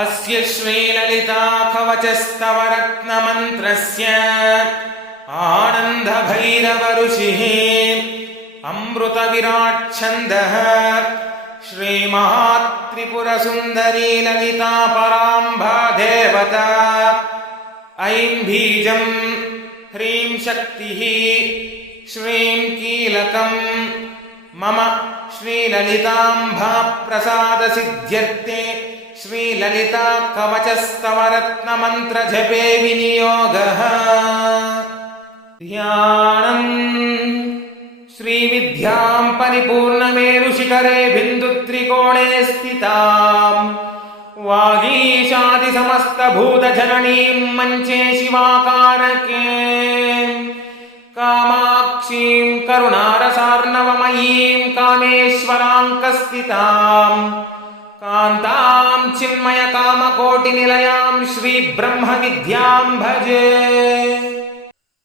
अस्य श्रीललिताकवचस्तव रत्नमन्त्रस्य आनन्दभैरवऋषिः अमृतविराट्छन्दः श्रीमहात्रिपुरसुन्दरी ललिता पराम्भा देवता ऐं बीजम् ह्रीं शक्तिः श्रीं कीलकम् मम श्रीललिताम्भा प्रसादसिद्ध्यर्थे श्रीललिता कवचस्तव रत्नमन्त्रजपे विनियोगः ध्यानम् श्रीविद्याम् परिपूर्णमेरुशिखरे बिन्दुत्रिकोणे स्थिताम् वागीशादिसमस्तभूतजननीम् मञ्चे शिवाकारके कामाक्षीम् करुणारसार्णवमयीम् कामेश्वराङ्कस्थिताम् कान्ताम् चिन्मयकामकोटिनिलयाम् श्रीब्रह्मविद्याम् भजे।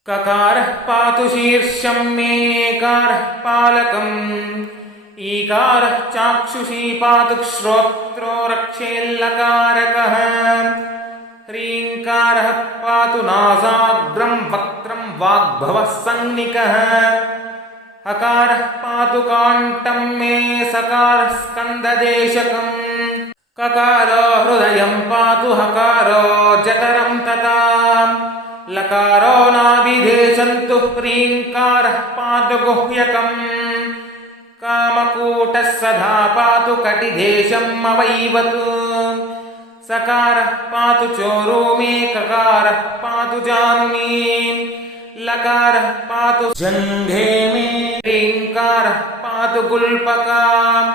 ककारः पातु शीर्षम् मेकारः पालकम्। ईकारः चाक्षुषी पातु श्रोत्रो रक्षेल्लकारकः। ह्रीङ्कारः पातु नासाग्रम् वक्त्रम् वाग्भवः सन्निकः। हकारः पातु काण्ठम् मे सकारः स्कन्ददेशकम् ककारो हृदयम् पातु हकारो जठरम् तथा लकारो नाभिधेशन्तु ह्रीङ्कारः पातु गुह्यकम् कामकूटः सदा पातु कटिदेशम् अवैवतु सकारः पातु चोरो मे ककारः पातु जानुनी लकारः पातु जङ्घे मे ह्रीङ्कारः पातु गुल्पकाम्।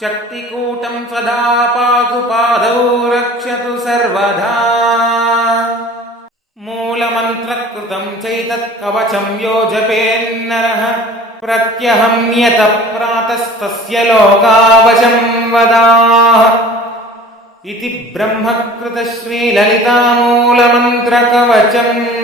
शक्तिकूटम् सदा पातु पादौ रक्षतु सर्वदा। मूलमन्त्रकृतम् चैतत्कवचम् यो जपेन्नरः प्रत्यहम् नियत प्रातस्तस्य लोकावशम् वदाः। इति ब्रह्मकृतश्रीललितामूलमन्त्रकवचम्